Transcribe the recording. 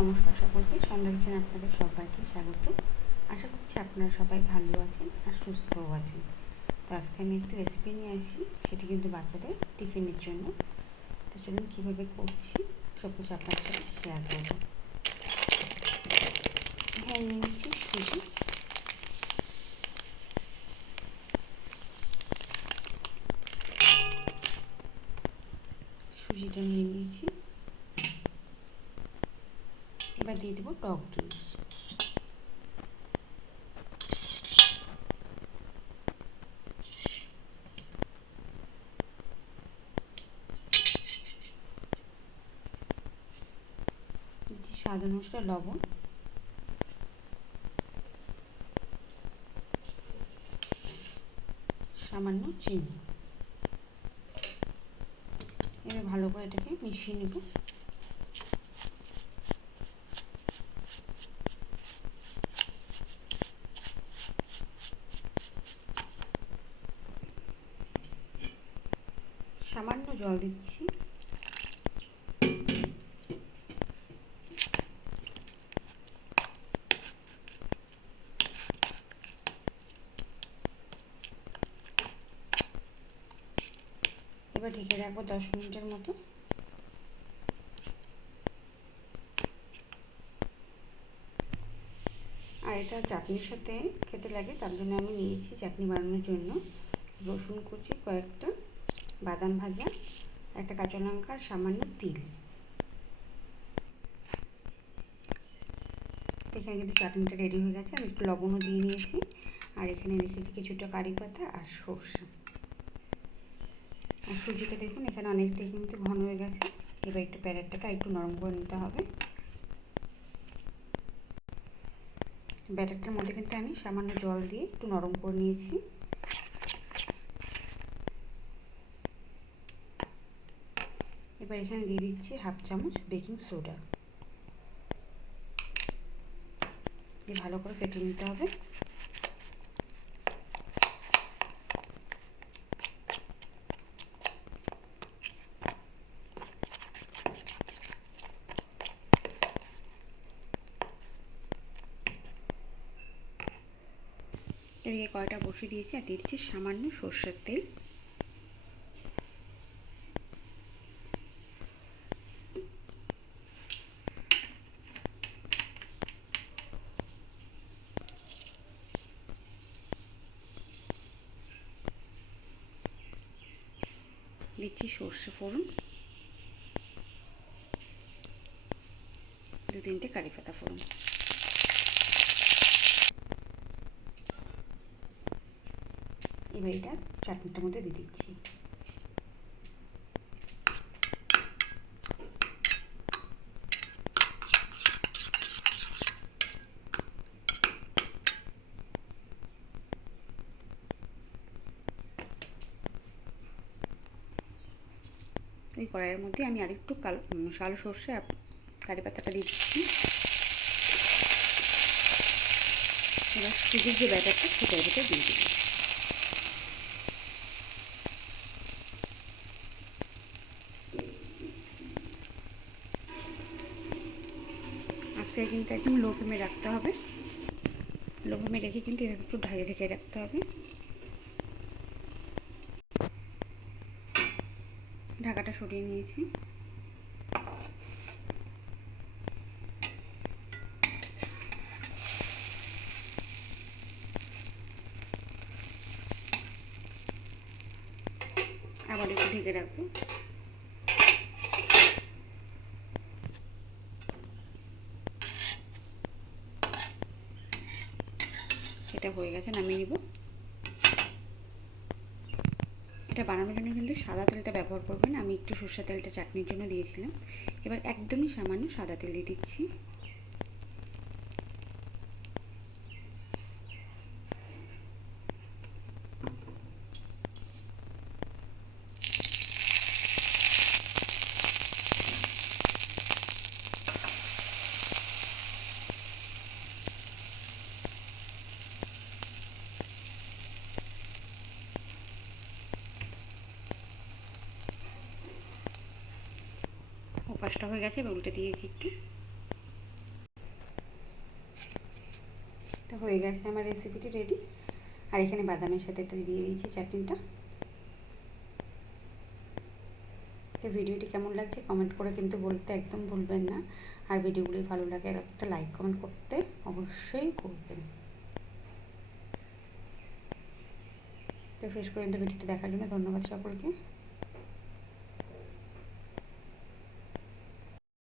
নমস্কার সকলকে, সন্ধ্যা কিচেনে আপনাদের সবাইকে স্বাগত। আশা করছি আপনারা সবাই ভালো আছেন আর সুস্থও আছেন। তো আজকে আমি একটা রেসিপি নিয়ে আসি, সেটি কিন্তু বাচ্চাদের টিফিনের জন্য। তো চলুন কীভাবে করছি সব কিছু আপনার সাথে শেয়ার করব। হ্যাঁ, নিয়ে নিচ্ছি সুজি। সুজিটা নিয়ে নিয়েছি। এবার দিয়ে দেবো টক দই। দিচ্ছি স্বাদ অনুসারে লবণ, সামান্য চিনি। এবার ভালো করে এটাকে মিশিয়ে নেব। সামান্য জল দিচ্ছি। এবার ঢেকে রাখবো 10 মিনিটের মতো। আর এটা চাটনির সাথে খেতে লাগে, তার জন্য আমি নিয়েছি চাটনি বানানোর জন্য রসুন কুচি কয়েকটা, বাদাম ভাজা, একটা কাঁচা লঙ্কা আর সামান্য তিল। এখানে কিন্তু চাটনিটা রেডি হয়ে গেছে। আমি একটু লবণও দিয়ে নিয়েছি, আর এখানে রেখেছি কিছুটা কারি পাতা আর সরষে। আর সুজিটা দেখুন এখানে অনেকটাই কিন্তু ঘন হয়ে গেছে। এবার একটু প্যারেটটাকে একটু নরম করে নিতে হবে। ব্যাটারটার মধ্যে কিন্তু আমি সামান্য জল দিয়ে একটু নরম করে নিয়েছি। এবার এখানে দিয়ে দিচ্ছি হাফ চামচ বেকিং সোডা। দিয়ে ভালো করে ফেটিয়ে নিতে হবে। এদিকে কড়াইটা বসিয়ে দিয়েছি আর দিয়ে দিচ্ছি সামান্য সরষের তেল। দিচ্ছি সর্ষে ফোড়ন, 2-3টে কারি পাতা ফোড়ন। এবার এটা চাটনিটার মধ্যে দিয়ে দিচ্ছি। এই কড়াইয়ের মধ্যে আমি আরেকটু কালো সর্ষে আর কারি পাতাটা দিয়ে দিচ্ছি। এবার সুজির যে ব্যাটারটা সেটার ভিতরে দিয়ে দিচ্ছি। আজকে কিন্তু একদম লো ফ্লেমে রাখতে হবে। লো ফ্লেমে রেখে কিন্তু এভাবে একটু ঢেকে রাখতে হবে। ঢাকাটা সরিয়ে নিয়েছি। আবার একটু ঢেকে রাখবো। এটা হয়ে গেছে, নামিয়ে নিব। এটা বানানোর জন্য কিন্তু সাদা তেলটা ব্যবহার করবেন। আমি একটু সরষের তেলটা চাটনির জন্য দিয়েছিলাম। এবার একদমই সামান্য সাদা তেল দিয়ে দিচ্ছি। ওপাশটা হয়ে গেছে, এবার উল্টে দিয়েছি একটু। তো হয়ে গেছে আমার রেসিপিটি রেডি। আর এখানে বাদামের সাথে এটা দিয়ে দিয়েছি চাটনিটা। তো ভিডিওটি কেমন লাগছে কমেন্ট করে কিন্তু বলতে একদম ভুলবেন না। আর ভিডিওগুলি ভালো লাগে একটা লাইক কমেন্ট করতে অবশ্যই করবেন। তো শেষ পর্যন্ত ভিডিওটি দেখার জন্য ধন্যবাদ সকলকে।